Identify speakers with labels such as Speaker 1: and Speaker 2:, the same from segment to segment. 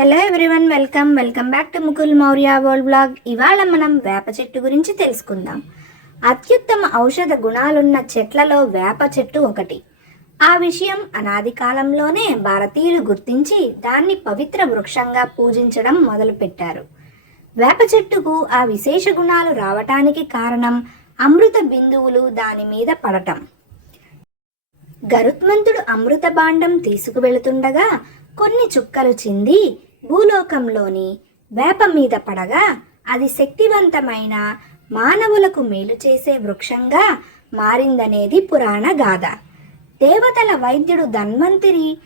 Speaker 1: Hello everyone welcome welcome back to Mukul Maurya world blog ఇవాళ మనం వేప చెట్టు గురించి తెలుసుకుందాం. అత్యుత్తమ ఔషధ గుణాలున్న చెట్లలో వేప చెట్టు ఒకటి. ఆ విషయం అనాది కాలంలోనే భారతీయులు గుర్తించి దాన్ని పవిత్ర వృక్షంగా పూజించడం మొదలుపెట్టారు. వేప చెట్టుకు ఆ విశేష గుణాలు రావటానికి కారణం అమృత బిందువులు దాని మీద పడటం. గరుత్మంతుడు అమృత భాండం తీసుకువెళుతుండగా కొన్ని చుక్కలు చింది భూలోకంలోని వేప మీద పడగా అది శక్తివంతమైన మానవులకు మేలు చేసే వృక్షంగా మారిందనేది పురాణ గాథ. దేవతల వైద్యుడు ధన్వంతరి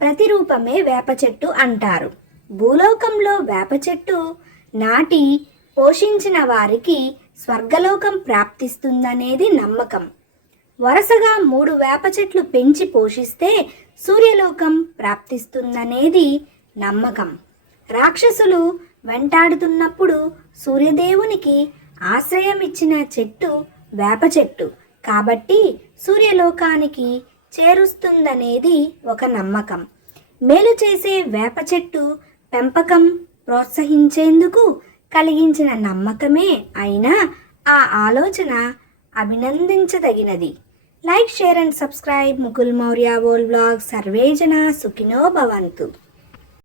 Speaker 1: ప్రతిరూపమే వేప చెట్టు అంటారు. భూలోకంలో వేప చెట్టు నాటి పోషించిన వారికి స్వర్గలోకం ప్రాప్తిస్తుందనేది నమ్మకం. వరుసగా మూడు వేప చెట్లు పెంచి పోషిస్తే సూర్యలోకం ప్రాప్తిస్తుందనేది నమ్మకం. రాక్షసులు వెంటాడుతున్నప్పుడు సూర్యదేవునికి ఆశ్రయం ఇచ్చిన చెట్టు వేప చెట్టు. కాబట్టి సూర్యలోకానికి చేరుస్తుందనేది ఒక నమ్మకం. మేలు చేసే వేప చెట్టు పెంపకం ప్రోత్సహించేందుకు కలిగించిన నమ్మకమే అయినా ఆ ఆలోచన అభినందించదగినది. Like share and subscribe Mukul Maurya world blog. సర్వేజన సుఖినో భవంతు.